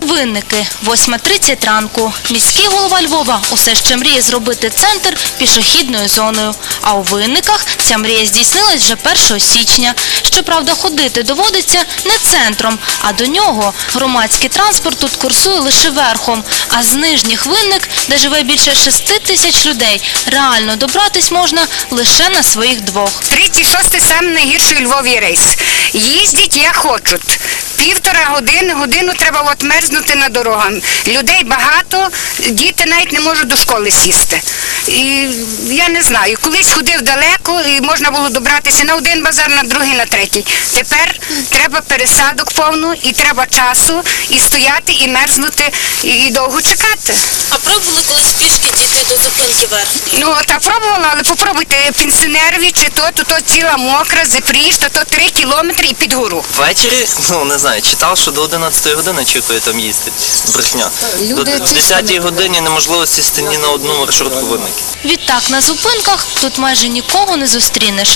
Винники, 8.30 ранку. Міський голова Львова усе ще мріє зробити центр пішохідною зоною. А у Винниках ця мрія здійснилась вже 1 січня. Щоправда, ходити доводиться не центром, а до нього. Громадський транспорт тут курсує лише верхом. А з нижніх Винник, де живе більше 6 тисяч людей, реально добратись можна лише на своїх двох. 36 сам найгірший у Львові рейс. Їздять як хочуть. Півтора години, годину треба от мерзнути на дорогах. Людей багато, діти навіть не можуть до школи сісти. І я не знаю, колись ходив далеко і можна було добратися на один базар, на другий, на третій. Тепер треба пересадок повну, і треба часу, і стояти, і мерзнути, і довго чекати. А пробували колись пішки дійти до зупинки верхньої? Ну, та пробувала, але попробуйте пенсіонерові, чи то, то, то ціла мокра, Запоріж, то, то три кілометри і під гору. Ввечері, ну не знаю, читав, що до 11 години очікує там їздити. Брехня. До Люди в 10 годині неможливо сісти ні на одну маршрутку винників. Відтак на зупинках тут майже нікого не зустрінеш.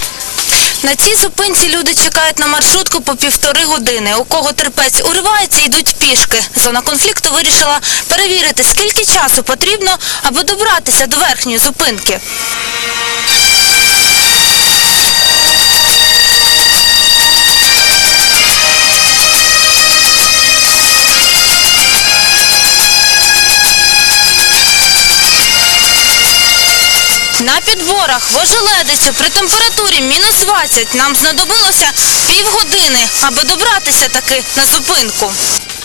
На цій зупинці люди чекають на маршрутку по півтори години. У кого терпець уривається, йдуть пішки. Зона конфлікту вирішила перевірити, скільки часу потрібно, аби добратися до верхньої зупинки. На підборах в ожеледицю при температурі мінус 20 нам знадобилося півгодини, аби добратися таки на зупинку.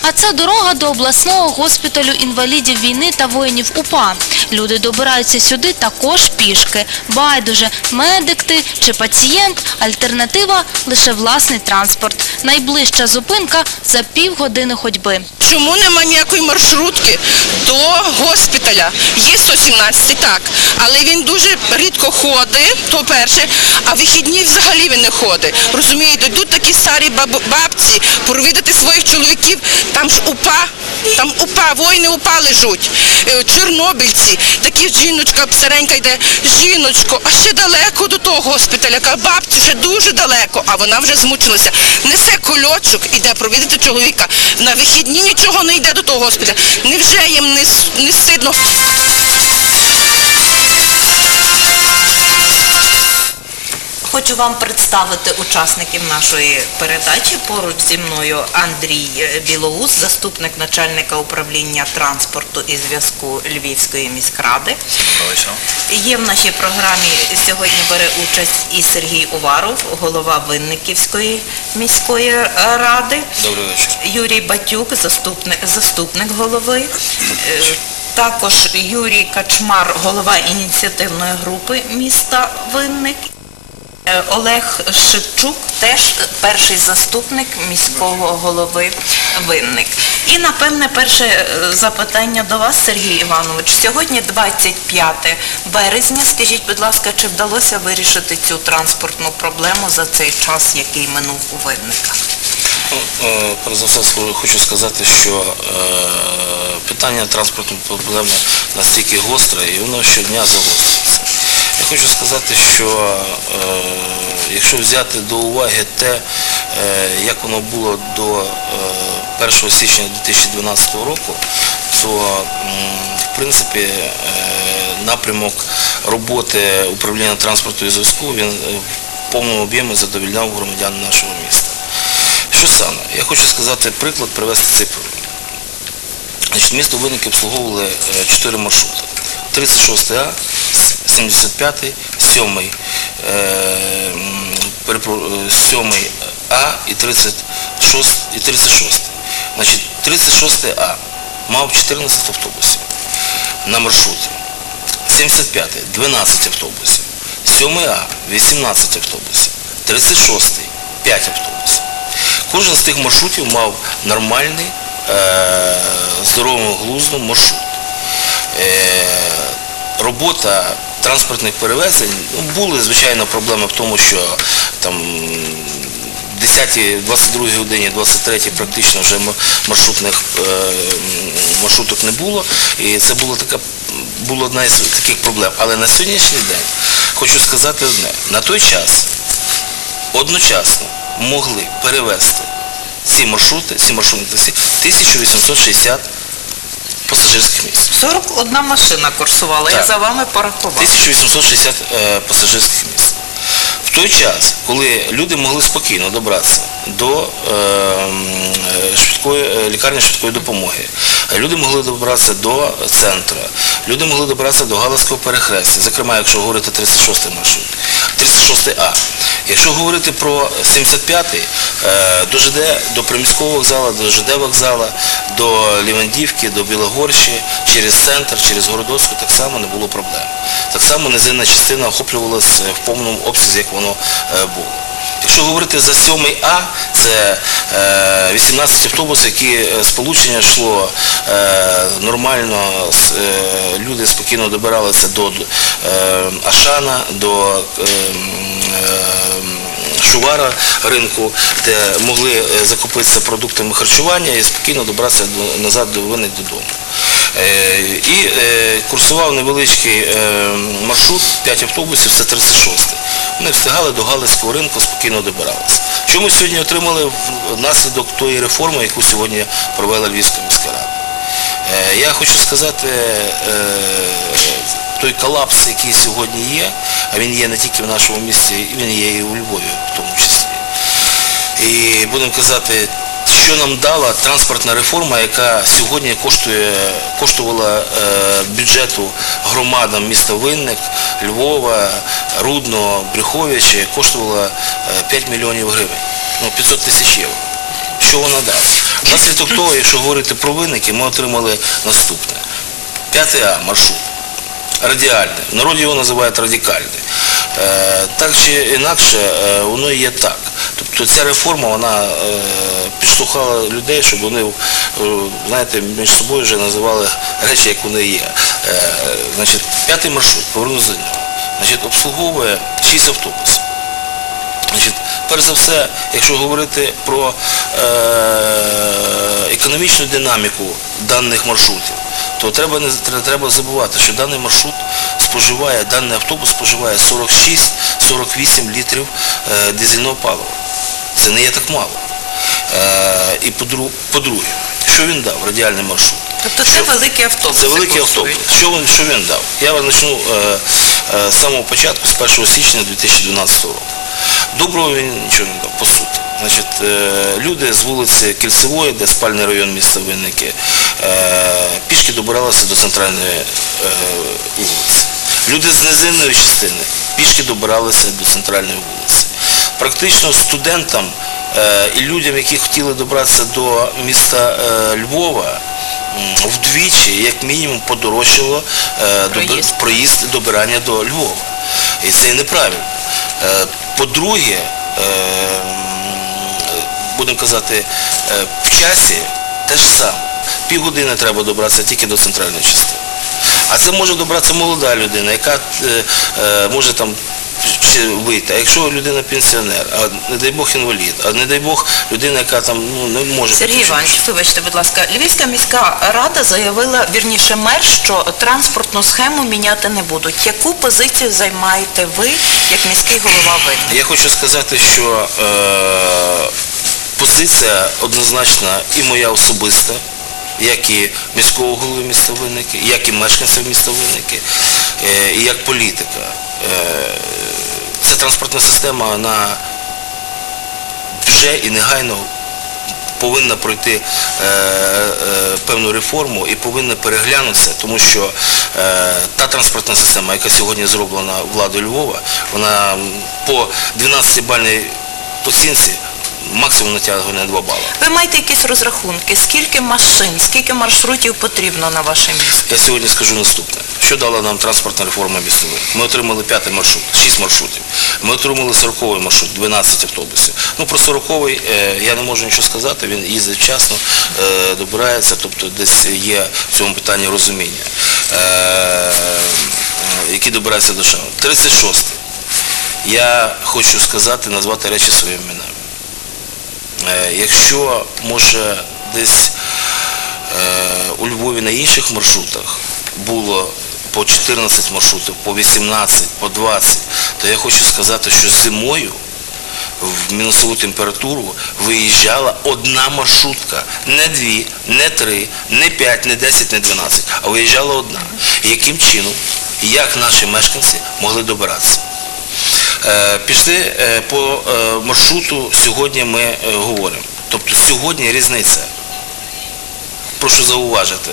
А це дорога до обласного госпіталю інвалідів війни та воїнів УПА. Люди добираються сюди також пішки. Байдуже, медик ти чи пацієнт, альтернатива – лише власний транспорт. Найближча зупинка за півгодини ходьби. Чому нема ніякої маршрутки до госпіталя? Є 117, так, але він дуже рідко ходить, то перше, а вихідні взагалі він не ходить. Розумієте, йдуть такі старі баб- бабці провідати своїх чоловіків, там ж упа, там упа, воїни упа лежуть, Е, чорнобильці, такі жіночка старенька йде, жіночко, а ще далеко до того госпіталя, каже, бабці, ще дуже далеко, а вона вже змучилася. Несе кольочок, іде провідати чоловіка. На вихідні нічого не йде до того госпіталя. Невже їм не, не стидно? Хочу вам представити учасників нашої передачі. Поруч зі мною Андрій Білоус, заступник начальника управління транспорту і зв'язку Львівської міськради. Є в нашій програмі сьогодні бере участь і Сергій Уваров, голова Винниківської міської ради. Добрий вечір. Юрій Батюк, заступник, заступник голови. Також Юрій Качмар, голова ініціативної групи міста Винник. Е, Олег Шевчук, теж перший заступник міського голови Винник. І, напевне, перше е, запитання до вас, Сергій Іванович. Сьогодні 25 березня. Скажіть, будь ласка, чи вдалося вирішити цю транспортну проблему за цей час, який минув у Винниках? Е, Перш за все хочу сказати, що е, питання транспортної проблеми настільки гостре і воно щодня загострюється. Я хочу сказати, що е, якщо взяти до уваги те, як воно було до е, 1 січня 2012 року, то в принципі напрямок роботи управління транспорту і зв'язку він в повному об'ємі задовільняв громадян нашого міста. Що саме? Я хочу сказати приклад, привести цифру. Значить, місто Винники обслуговували е, 4 маршрути. 36А, 75-й, 7-й, е, м, перепро- е, 7-й А і 36, і 36. Значить, 36А мав 14 автобусів на маршруті. 75-й 12 автобусів. 7А 18 автобусів. 36-й 5 автобусів. Кожен з тих маршрутів мав нормальний, е, здоровим глуздом маршрут. Е, робота транспортних перевезень, ну, були, звичайно, проблеми в тому, що там 10, 22 годині, 23 практично вже маршрутних е, маршруток не було. І це була така була одна із таких проблем. Але на сьогоднішній день хочу сказати одне, на той час одночасно могли перевезти ці маршрути, ці маршрутні таксі, 1860 пасажирських місць. 41 машина курсувала, я Так. за вами порахувала. 1860 е, пасажирських місць. В той час, коли люди могли спокійно добратися до е, м, е, швидкої, е, лікарні швидкої допомоги, е, люди могли добратися до центру, люди могли добратися до Галицького перехрестя, зокрема, якщо говорити 36 маршрут, 36А. Якщо говорити про 75-й, е, до до приміського вокзалу, до ЖД вокзала, до Лівандівки, до Білогорщі, через центр, через Городоцьку так само не було проблем. Так само низинна частина охоплювалася в повному обсязі, як воно е, було. Якщо говорити за 7 А, це е, 18 автобусів, які е, сполучення йшло е, нормально, е, люди спокійно добиралися до е, Ашана, до Шувара ринку, де могли е, закупитися продуктами харчування і спокійно добратися назад до виник додому. Е, І е, курсував невеличкий маршрут, 5 автобусів, це 36-й. Вони встигали до Галицького ринку, спокійно добиралися. Що ми сьогодні отримали внаслідок тої реформи, яку сьогодні провела Львівська міська рада? Я хочу сказати, той колапс, який сьогодні є, а він є не тільки в нашому місті, він є і у Львові в тому числі. І будемо казати, що нам дала транспортна реформа, яка сьогодні коштує, коштувала е, бюджету громадам міста Винник, Львова, Рудно, Брюховича, коштувала е, 5 мільйонів гривень, ну 500 тисяч євро. Що вона дала? Внаслідок того, якщо говорити про винники, ми отримали наступне. 5А маршрут радіальний. В народі його називають радикальний. Е, Так чи інакше, е, воно є так. Тобто ця реформа вона е, підштовхала людей, щоб вони, знаєте, між собою вже називали речі, як вони є. Значить, п'ятий маршрут, повернусь до нього. Значить, обслуговує 6 автобусів. Значить, перш за все, якщо говорити про економічну динаміку даних маршрутів, то треба не треба забувати, що даний маршрут споживає, даний автобус споживає 46-48 літрів е, дизельного палива. Це не є так мало. Е, і по-друге, що він дав, радіальний маршрут? Тобто це великі автобуси Це великий автобус. Що він, що він дав? Я почну е, е, з самого початку, з 1 січня 2012 року. Доброго він нічого не дав, по суті. Значить, е, люди з вулиці Кільцевої, де спальний район міста Винники, е, пішки добиралися до центральної е, вулиці. Люди з низинної частини пішки добиралися до центральної вулиці. Практично студентам і людям, які хотіли добратися до міста Львова, вдвічі, як мінімум, подорожчало Проїзд. проїзд добирання до Львова. І це неправильно. По-друге, будемо казати, е, в часі те ж саме. Півгодини треба добратися тільки до центральної частини. А це може добратися молода людина, яка е, е, може там вийти. А якщо людина пенсіонер, а не дай Бог інвалід, а не дай Бог людина, яка там ну, не може Сергій. Іванович, вибачте, будь ласка, Львівська міська рада заявила, вірніше мер, що транспортну схему міняти не будуть. Яку позицію займаєте ви, як міський голова Винник? Я хочу сказати, що е, позиція однозначна і моя особиста, як і міського голови міста Винники, як і мешканців міста Винники, е, і як політика. Е, ця транспортна система, вона вже і негайно повинна пройти е, певну реформу і повинна переглянутися, тому що та транспортна система, яка сьогодні зроблена владою Львова, вона по 12-бальній оцінці максимум натягує на 2 бали. Ви маєте якісь розрахунки, скільки машин, скільки маршрутів потрібно на ваше місто? Я сьогодні скажу наступне. Що дала нам транспортна реформа містових? Ми отримали п'ятий маршрут, 6 маршрутів. Ми отримали 40-й маршрут, 12 автобусів. Ну про 40-й е, я не можу нічого сказати, він їздить вчасно, е, добирається, тобто десь є в цьому питанні розуміння. Е, які добираються до шану. 36-й. Я хочу сказати, назвати речі своїми іменами. Е, Якщо може десь е, у Львові на інших маршрутах було по 14 маршрутів, по 18, по 20, то я хочу сказати, що зимою в мінусову температуру виїжджала одна маршрутка. Не дві, не три, не п'ять, не десять, не дванадцять, а виїжджала одна. Яким чином, як наші мешканці могли добиратися? Е, Пішли е, по е, маршруту, сьогодні ми говоримо. Тобто сьогодні різниця. Прошу зауважити,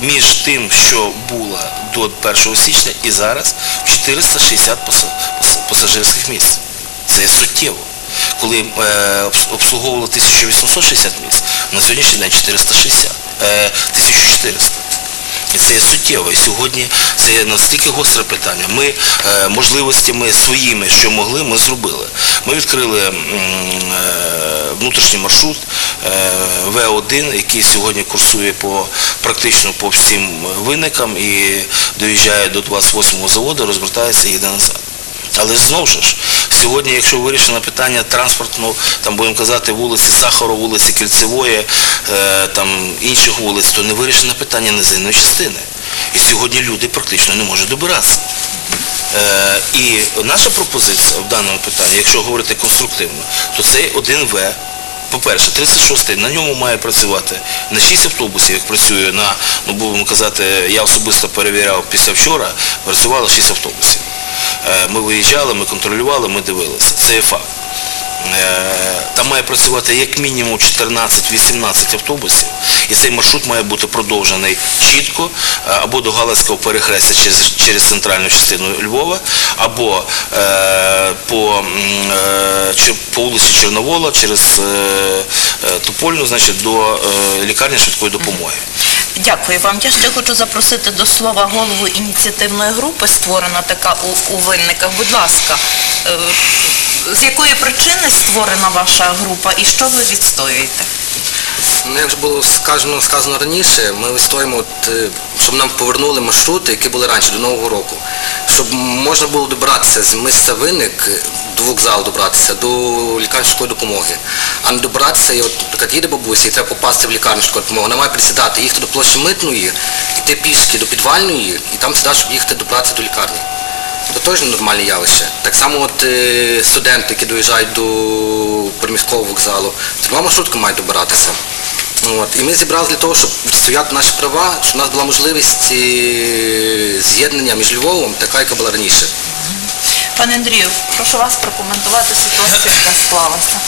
між тим, що було до 1 січня і зараз 460 пасажирських місць. Це суттєво. Коли обс- обслуговувало 1860 місць, на сьогоднішній день 460, е, 1400. І це є суттєво. І сьогодні це є настільки гостре питання. Ми е, можливостями своїми, що могли, ми зробили. Ми відкрили е, внутрішній маршрут е, В1, який сьогодні курсує практично по всім виникам і доїжджає до 28-го заводу, розвертається і йде назад. Але знову ж, сьогодні, якщо вирішено питання транспортну, там будемо казати вулиці Сахарова, вулиці Кільцевої, е, там інших вулиць, то не вирішено питання низинної частини. І сьогодні люди практично не можуть добиратися. Е, і наша пропозиція в даному питанні, якщо говорити конструктивно, то цей 1В, по-перше, 36-й, на ньому має працювати не 6 автобусів, як працює на, ну будемо казати, я особисто перевіряв після вчора, працювало 6 автобусів. Е, Ми виїжджали, ми контролювали, ми дивилися. Це є факт. Е, Там має працювати як мінімум 14-18 автобусів, і цей маршрут має бути продовжений чітко е, або до Галицького перехрестя через, через центральну частину Львова, або е, по, е, по вулиці Чорновола через е, Топольну, значить, до е, лікарні швидкої допомоги. Дякую вам. Я ще хочу запросити до слова голову ініціативної групи, створена така у, у винниках. Будь ласка, е, з якої причини створена ваша група і що ви відстоюєте? Ну, як вже було сказано, сказано раніше, ми відстоїмо, е, щоб нам повернули маршрути, які були раніше, до Нового року. Щоб можна було добратися з місця виник до вокзалу добратися, до лікарні швидкої допомоги. А не добратися, і от, наприклад, їде бабуся, і треба попасти в лікарню швидкої допомоги. Вона має присідати, їхати до площі митної, йти пішки до підвальної, і там сідати, щоб їхати добратися до лікарні. Це теж нормальне явище. Так само от е, студенти, які доїжджають до приміського вокзалу, це два маршрутки мають добиратися. От. І ми зібрали для того, щоб відстояти наші права, щоб у нас була можливість е, з'єднання між Львовом, така, яка була раніше. Пане Андрію, прошу вас прокоментувати ситуацію, яка склалася.